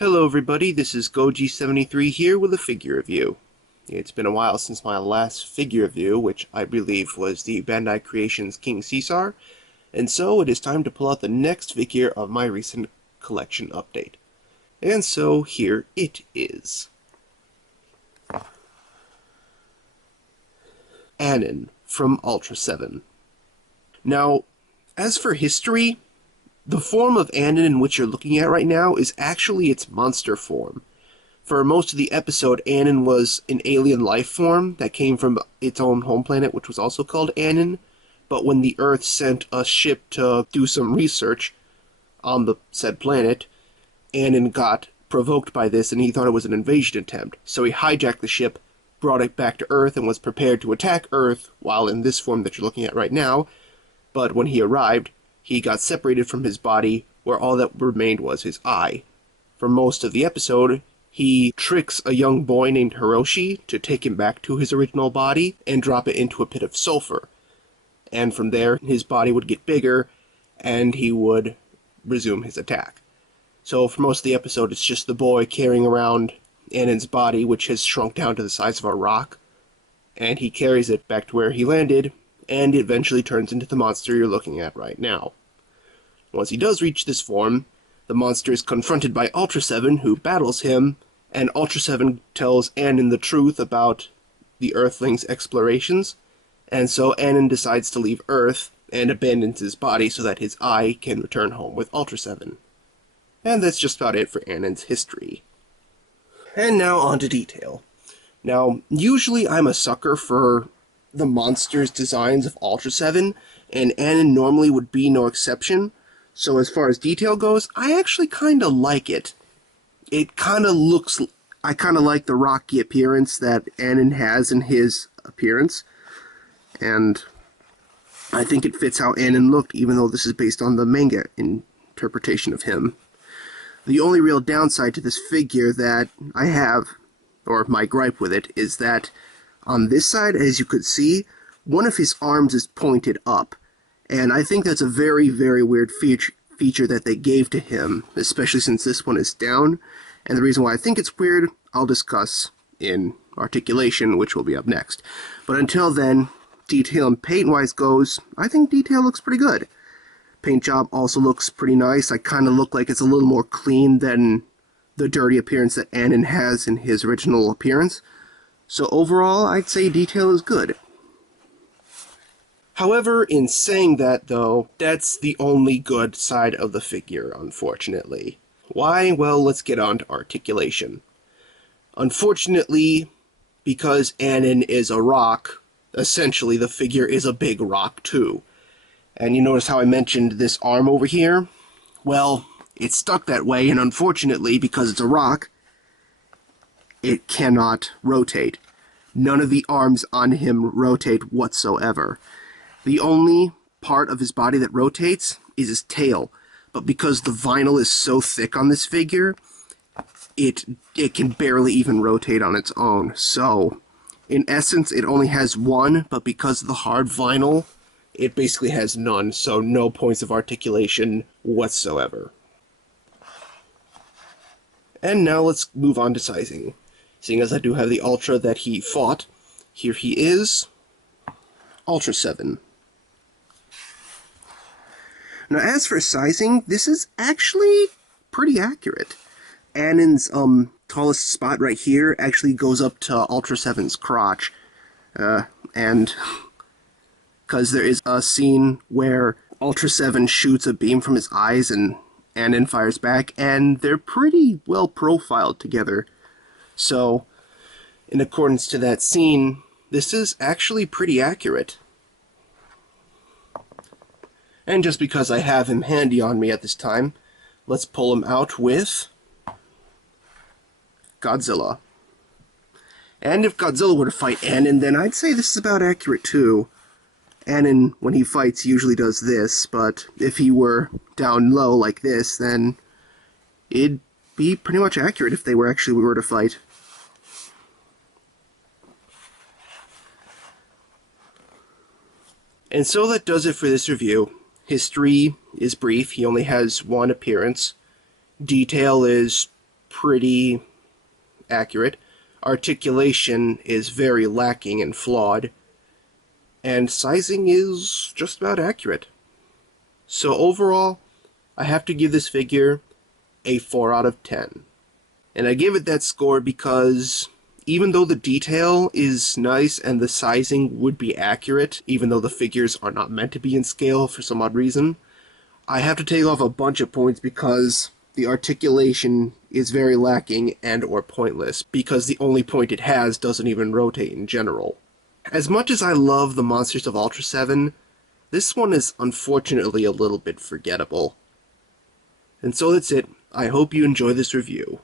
Hello everybody, this is Goji73 here with a figure review. It's been a while since my last figure review, which I believe was the Bandai Creations King Caesar, and so it is time to pull out the next figure of my recent collection update. And so here it is. Annon from Ultra 7. Now, as for history, the form of Annon in which you're looking at right now is actually its monster form. For most of the episode, Annon was an alien life form that came from its own home planet, which was also called Annon, but when the Earth sent a ship to do some research on the said planet, Annon got provoked by this and he thought it was an invasion attempt, so he hijacked the ship, brought it back to Earth, and was prepared to attack Earth while in this form that you're looking at right now, but when he arrived, he got separated from his body, where all that remained was his eye. For most of the episode, he tricks a young boy named Hiroshi to take him back to his original body and drop it into a pit of sulfur. And from there, his body would get bigger, and he would resume his attack. So for most of the episode, it's just the boy carrying around Annon's body, which has shrunk down to the size of a rock, and he carries it back to where he landed, and it eventually turns into the monster you're looking at right now. Once he does reach this form, the monster is confronted by Ultra 7, who battles him, and Ultra 7 tells Annon the truth about the Earthlings' explorations, and so Annon decides to leave Earth and abandons his body so that his eye can return home with Ultra 7. And that's just about it for Annon's history. And now on to detail. Now, usually I'm a sucker for the monsters' designs of Ultra 7, and Annon normally would be no exception. So as far as detail goes, I actually kind of like it. It kind of looks... I kind of like the rocky appearance that Annon has in his appearance. And I think it fits how Annon looked, even though this is based on the manga interpretation of him. The only real downside to this figure that I have, or my gripe with it, is that on this side, as you could see, one of his arms is pointed up. And I think that's a very, very weird feature that they gave to him, especially since this one is down. And the reason why I think it's weird, I'll discuss in Articulation, which will be up next. But until then, detail and paint-wise goes, I think detail looks pretty good. Paint job also looks pretty nice. I kind of look like it's a little more clean than the dirty appearance that Annon has in his original appearance. So overall, I'd say detail is good. However, in saying that, though, that's the only good side of the figure, unfortunately. Why? Well, let's get on to Articulation. Unfortunately, because Annon is a rock, essentially the figure is a big rock, too. And you notice how I mentioned this arm over here? Well, it's stuck that way, and unfortunately, because it's a rock, it cannot rotate. None of the arms on him rotate whatsoever. The only part of his body that rotates is his tail, but because the vinyl is so thick on this figure, it can barely even rotate on its own. So, in essence, it only has one, but because of the hard vinyl, it basically has none, so no points of articulation whatsoever. And now let's move on to sizing. Seeing as I do have the Ultra that he fought, here he is, Ultra 7. Now as for sizing, this is actually pretty accurate. Annon's tallest spot right here actually goes up to Ultra 7's crotch, and because there is a scene where Ultra 7 shoots a beam from his eyes and Annon fires back, and they're pretty well profiled together. So, in accordance to that scene, this is actually pretty accurate. And just because I have him handy on me at this time, let's pull him out with Godzilla. And if Godzilla were to fight Annon, then I'd say this is about accurate too. Annon, when he fights, usually does this, but if he were down low like this, then it'd be pretty much accurate if they were to fight. And so that does it for this review. History is brief. He only has one appearance. Detail is pretty accurate. Articulation is very lacking and flawed. And sizing is just about accurate. So overall, I have to give this figure a 4 out of 10. And I give it that score because even though the detail is nice and the sizing would be accurate, even though the figures are not meant to be in scale for some odd reason, I have to take off a bunch of points because the articulation is very lacking and or pointless, because the only point it has doesn't even rotate in general. As much as I love the Monsters of Ultra 7, this one is unfortunately a little bit forgettable. And so that's it. I hope you enjoy this review.